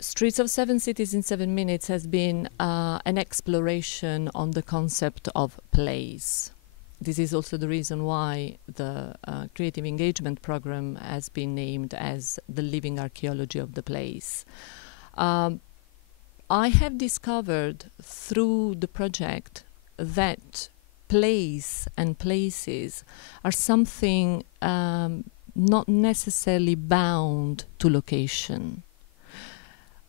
Streets of Seven Cities in 7 Minutes has been an exploration on the concept of place. This is also the reason why the creative engagement program has been named as the living archaeology of the place. I have discovered through the project that place and places are something not necessarily bound to location.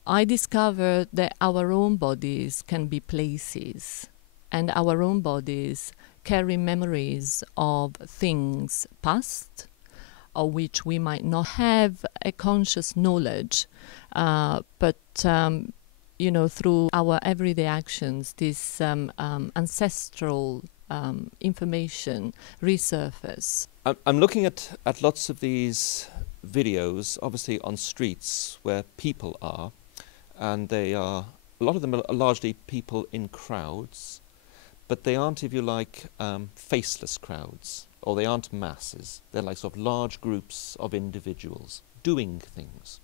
I discovered that our own bodies can be places, and our own bodies carry memories of things past, of which we might not have a conscious knowledge, but you know, through our everyday actions, this ancestral information resurface. I'm looking at lots of these videos, obviously on streets where people are, and they are, a lot of them are largely people in crowds, but they aren't, if you like, faceless crowds, or they aren't masses. They're like sort of large groups of individuals doing things.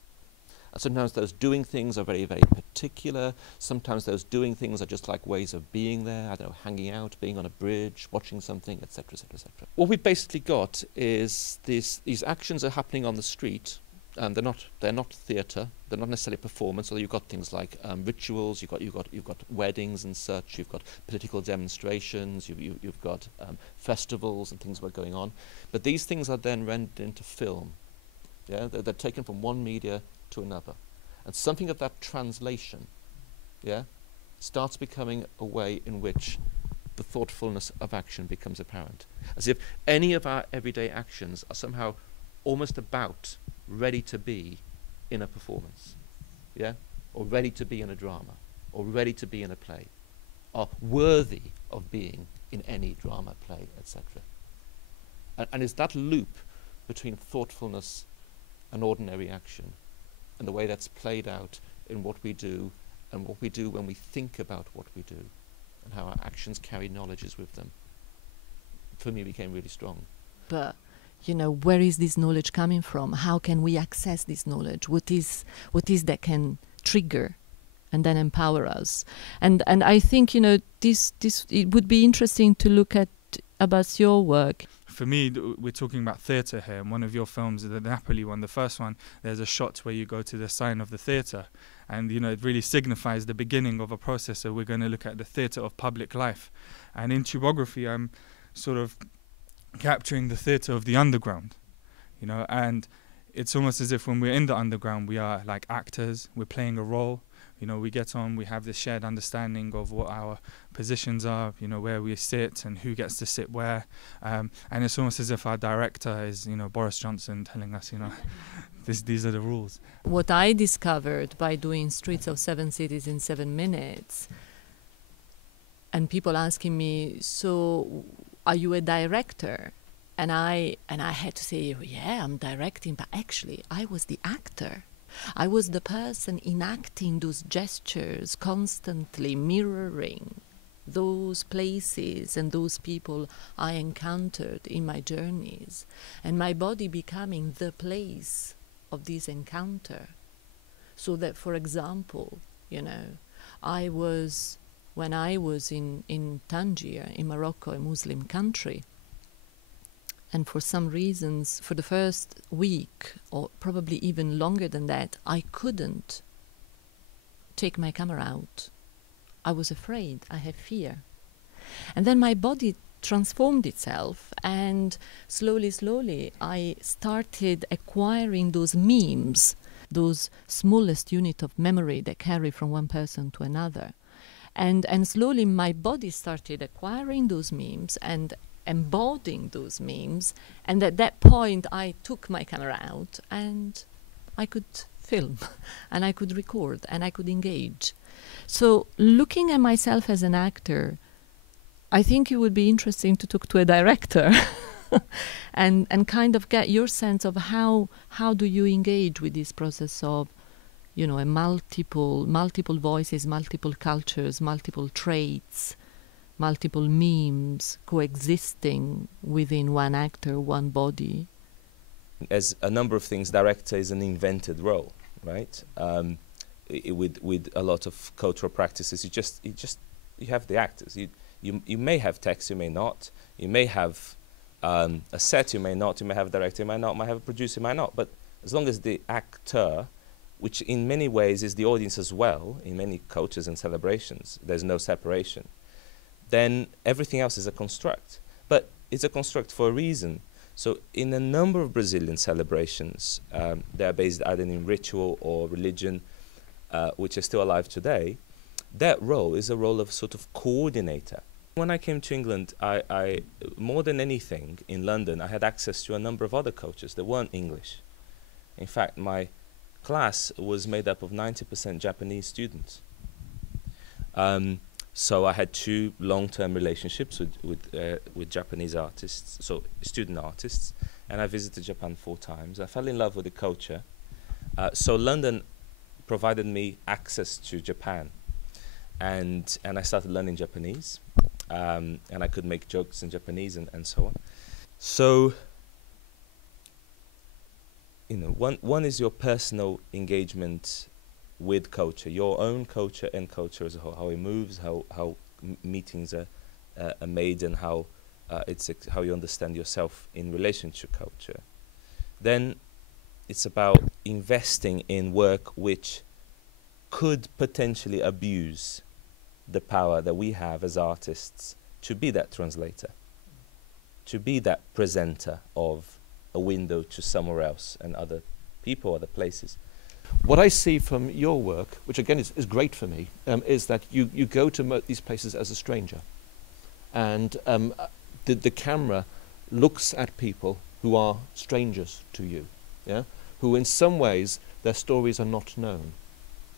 And sometimes those doing things are very, very particular. Sometimes those doing things are just like ways of being there, I don't know, hanging out, being on a bridge, watching something, etc., etc., etc. What we've basically got is these actions are happening on the street, and they're not theatre. They're not necessarily performance. Although you've got things like rituals, you've got weddings and such. You've got political demonstrations. You've got festivals and things that are going on. But these things are then rendered into film. Yeah, they're taken from one media to another, and something of that translation, yeah, starts becoming a way in which the thoughtfulness of action becomes apparent. As if any of our everyday actions are somehow almost about ready to be in a performance, yeah, or ready to be in a drama, or ready to be in a play, or worthy of being in any drama, play, etc. And it's that loop between thoughtfulness and ordinary action, and the way that's played out in what we do, and what we do when we think about what we do, and how our actions carry knowledges with them, for me became really strong. But you know, where is this knowledge coming from? How can we access this knowledge? What is that can trigger and then empower us? And I think, you know, this it would be interesting to look at about your work. For me, we're talking about theatre here, and one of your films, the Napoli one, the first one, there's a shot where you go to the sign of the theatre, and you know, it really signifies the beginning of a process. So we're going to look at the theatre of public life, and in tubography I'm sort of capturing the theatre of the underground, you know, and it's almost as if when we're in the underground we are like actors, we're playing a role, you know, we get on, we have this shared understanding of what our positions are, you know, where we sit and who gets to sit where, and it's almost as if our director is, you know, Boris Johnson telling us, you know, these are the rules. What I discovered by doing Streets of Seven Cities in 7 minutes, and people asking me, so are you a director? And I had to say, yeah, I'm directing, but actually I was the actor. I was the person enacting those gestures, constantly mirroring those places and those people I encountered in my journeys, and my body becoming the place of this encounter. So that, for example, you know, when I was in Tangier, in Morocco, a Muslim country, and for some reasons, for the first week, or probably even longer than that, I couldn't take my camera out. I was afraid, I had fear. And then my body transformed itself, and slowly, I started acquiring those memes, those smallest unit of memory that carry from one person to another. And slowly my body started acquiring those memes and embodying those memes, and at that point I took my camera out and I could film and I could record and I could engage. So looking at myself as an actor, I think it would be interesting to talk to a director and kind of get your sense of how do you engage with this process of, you know, a multiple voices, multiple cultures, multiple traits, multiple memes coexisting within one actor, one body. As a number of things, director is an invented role, right? with a lot of cultural practices, you have the actors. You may have text, you may not. You may have a set, you may not. You may have a director, you might not. Might have a producer, you might not. But as long as the actor, which in many ways is the audience as well, in many cultures and celebrations, there's no separation, then everything else is a construct. But it's a construct for a reason. So in a number of Brazilian celebrations, they are based either in ritual or religion, which are still alive today, that role is a role of sort of coordinator. When I came to England, I more than anything in London, I had access to a number of other cultures that weren't English. In fact, my class was made up of 90% Japanese students. So I had 2 long-term relationships with Japanese artists, so student artists, and I visited Japan 4 times. I fell in love with the culture. So London provided me access to Japan, and I started learning Japanese, and I could make jokes in Japanese and so on. So, you know, one is your personal engagement with culture, your own culture and culture as a whole, how it moves, how meetings are made, and how how you understand yourself in relation to culture. Then it's about investing in work which could potentially abuse the power that we have as artists to be that translator, to be that presenter of a window to somewhere else and other people, other places. What I see from your work, which again is great for me, is that you go to these places as a stranger. And the camera looks at people who are strangers to you, yeah? Who in some ways their stories are not known.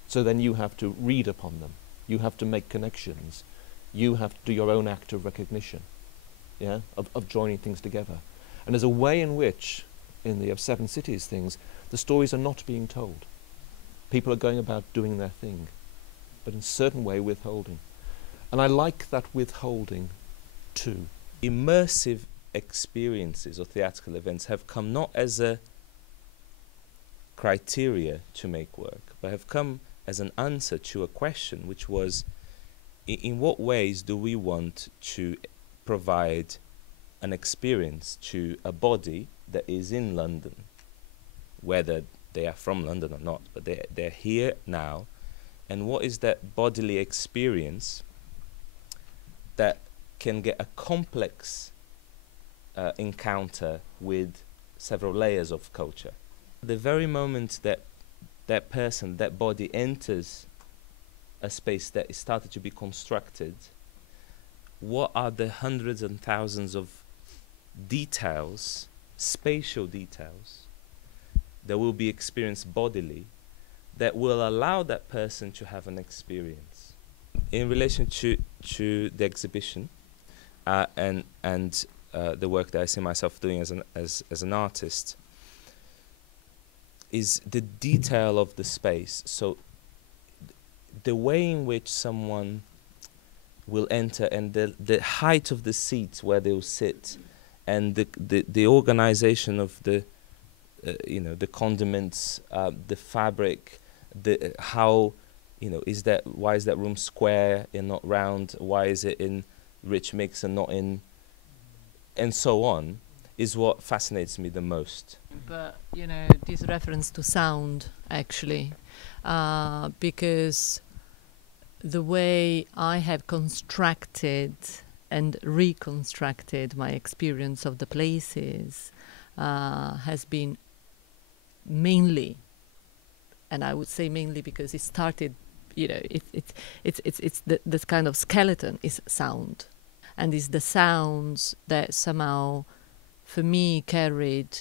So then you have to read upon them. You have to make connections. You have to do your own act of recognition, yeah? Of joining things together. And there's a way in which, in the 7 Cities things, the stories are not being told. People are going about doing their thing, but in a certain way withholding. And I like that withholding too. Immersive experiences or theatrical events have come not as a criteria to make work, but have come as an answer to a question, which was, in what ways do we want to provide an experience to a body that is in London, whether they are from London or not, but they're here now, and what is that bodily experience that can get a complex encounter with several layers of culture. The very moment that that person, that body enters a space that is started to be constructed, what are the hundreds and thousands of details, spatial details, that will be experienced bodily, that will allow that person to have an experience. In relation to the exhibition and the work that I see myself doing as an artist, is the detail of the space. So the way in which someone will enter, and the height of the seats where they will sit, and the organization of the the condiments, the fabric, how, why is that room square and not round? Why is it in rich mix and not in, and so on, is what fascinates me the most. But, this reference to sound, actually, because the way I have constructed and reconstructed my experience of the places has been mainly, and I would say mainly because it started, it's this kind of skeleton is sound, and it's the sounds that somehow, for me, carried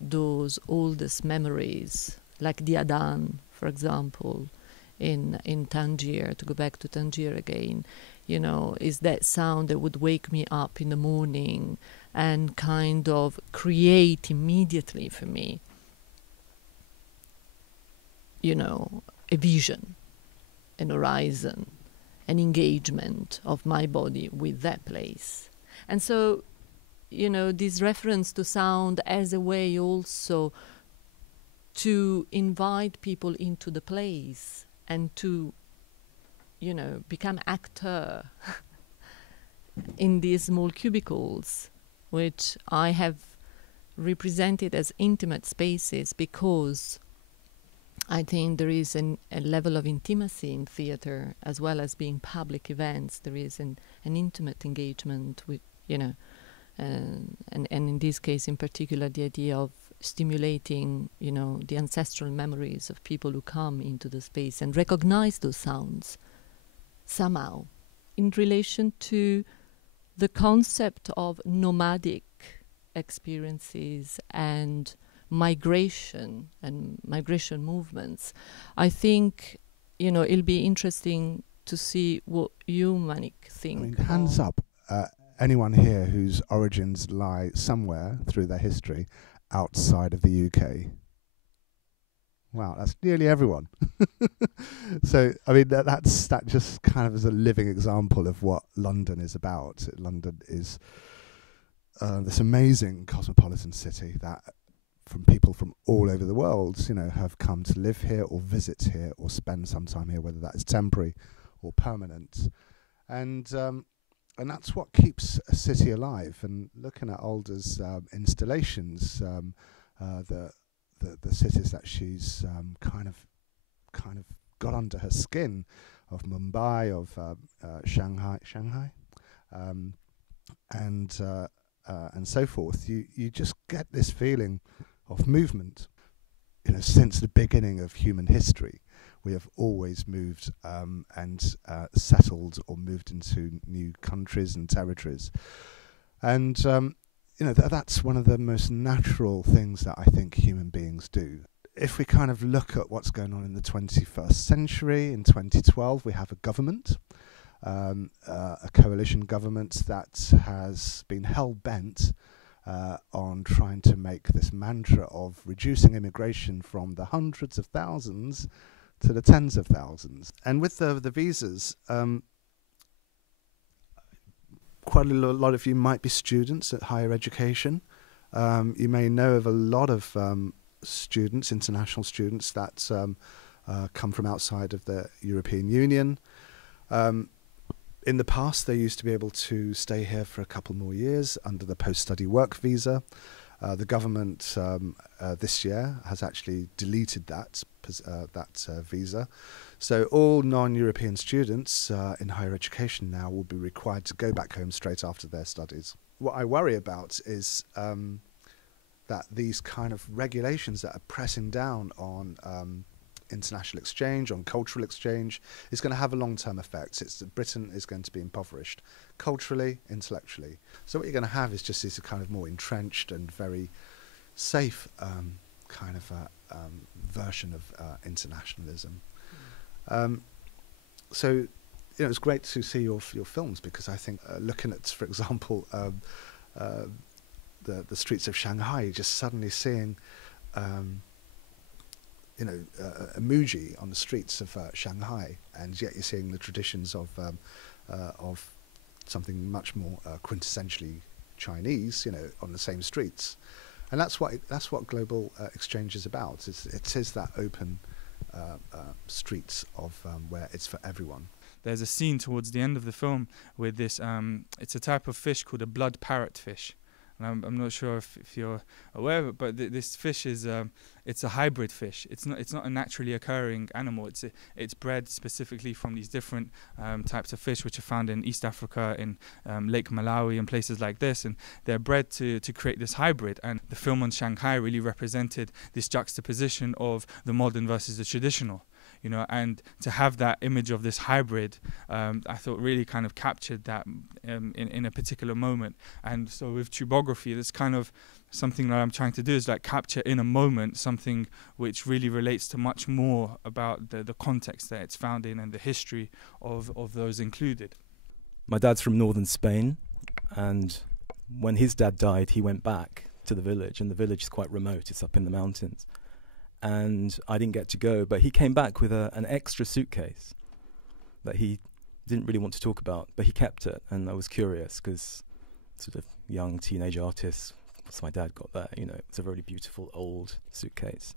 those oldest memories, like the Adan, for example, in Tangier, to go back to Tangier again, is that sound that would wake me up in the morning and kind of create immediately for me, a vision, an horizon, an engagement of my body with that place. And so, this reference to sound as a way also to invite people into the place and to, become actor in these small cubicles, which I have represented as intimate spaces, because I think there is a level of intimacy in theatre as well as being public events. There is an intimate engagement with, and in this case in particular, the idea of stimulating, the ancestral memories of people who come into the space and recognize those sounds somehow in relation to the concept of nomadic experiences and migration movements. I think, it'll be interesting to see what you, Manik, think. I mean, hands up, anyone here whose origins lie somewhere through their history outside of the UK? Wow, that's nearly everyone. So, I mean, that just kind of is a living example of what London is about. London is this amazing cosmopolitan city that, from people from all over the world, have come to live here or visit here or spend some time here, whether that is temporary or permanent. And that's what keeps a city alive. And looking at Alda's installations, the cities that she's kind of got under her skin, of Mumbai, of Shanghai, and so forth, you just get this feeling of movement. Since the beginning of human history, we have always moved and settled or moved into new countries and territories. And, that's one of the most natural things that I think human beings do. If we kind of look at what's going on in the 21st century, in 2012, we have a government, a coalition government that has been hell-bent on trying to make this mantra of reducing immigration from the hundreds of thousands to the tens of thousands. And with the visas, quite a lot of you might be students at higher education. You may know of a lot of students, international students, that come from outside of the European Union. In the past, they used to be able to stay here for a couple more years under the post-study work visa. The government this year has actually deleted that visa. So all non-European students in higher education now will be required to go back home straight after their studies. What I worry about is that these kind of regulations that are pressing down on international exchange, on cultural exchange, is going to have a long-term effect. Britain is going to be impoverished culturally, intellectually. So what you're going to have is just this kind of more entrenched and very safe kind of version of internationalism. So, it's great to see your films, because I think looking at, for example, the streets of Shanghai, just suddenly seeing emoji on the streets of Shanghai, and yet you're seeing the traditions of something much more quintessentially Chinese, on the same streets, and that's what global exchange is about. It is that open streets of where it's for everyone. There's a scene towards the end of the film with this. It's a type of fish called a blood parrotfish. And I'm not sure if you're aware of it, but this fish is it's a hybrid fish. It's not a naturally occurring animal. It's bred specifically from these different types of fish which are found in East Africa, in Lake Malawi and places like this, and they're bred to create this hybrid. And the film on Shanghai really represented this juxtaposition of the modern versus the traditional. And to have that image of this hybrid, I thought really kind of captured that in a particular moment. And so with Tubography, that's kind of something that I'm trying to do, is like capture in a moment something which really relates to much more about the context that it's found in and the history of those included. My dad's from northern Spain, and when his dad died, he went back to the village, and the village is quite remote. It's up in the mountains. And I didn't get to go, but he came back with an extra suitcase that he didn't really want to talk about, but he kept it, and I was curious, because sort of young teenage artist, so my dad got that, it's a very beautiful old suitcase.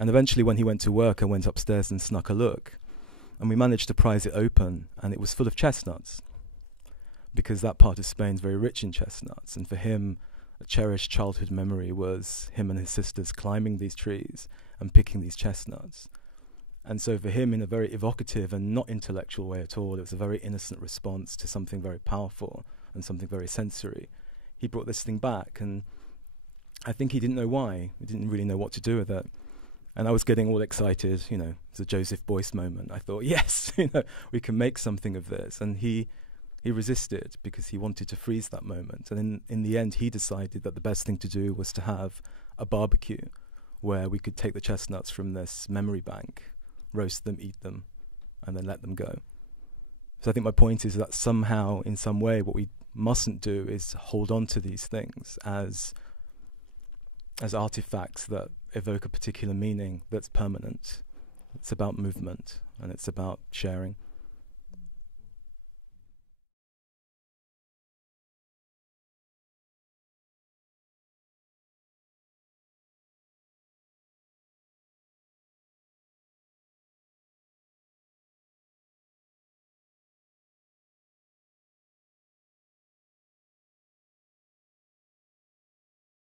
And eventually when he went to work, I went upstairs and snuck a look. And we managed to prise it open, and it was full of chestnuts, because that part of Spain's very rich in chestnuts. And for him, a cherished childhood memory was him and his sisters climbing these trees and picking these chestnuts. And so for him, in a very evocative and not intellectual way at all, it was a very innocent response to something very powerful and something very sensory. He brought this thing back, and I think he didn't know why. He didn't really know what to do with it. And I was getting all excited, you know, it's a Joseph Beuys moment. I thought, yes, you know, we can make something of this. And he resisted because he wanted to freeze that moment. And in the end, he decided that the best thing to do was to have a barbecue where we could take the chestnuts from this memory bank, roast them, eat them, and then let them go. So I think my point is that somehow, in some way, what we mustn't do is hold on to these things as artifacts that evoke a particular meaning that's permanent. It's about movement, and it's about sharing.